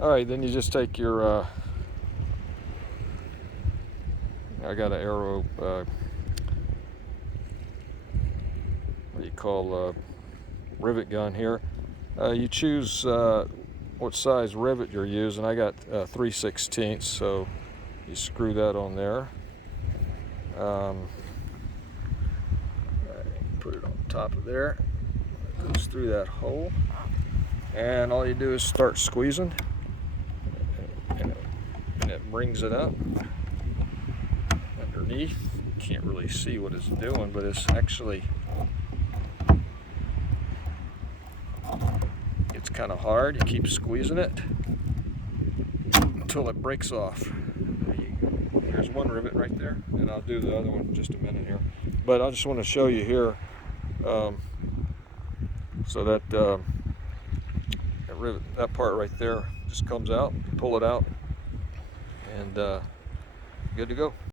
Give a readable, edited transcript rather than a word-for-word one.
Alright, then you just take your, I got an arrow, what do you call, rivet gun here. You choose what size rivet you're using. I got 3/16, so you screw that on there. Put it on top of there. It goes through that hole, and all you do is start squeezing, and it brings it up underneath. You can't really see what it's doing, but it's actually, it's kind of hard. You keep squeezing it until it breaks off. Here's one rivet right there, and I'll do the other one in just a minute here. But I just want to show you here, so that rivet, that part right there just comes out. Pull it out, and good to go.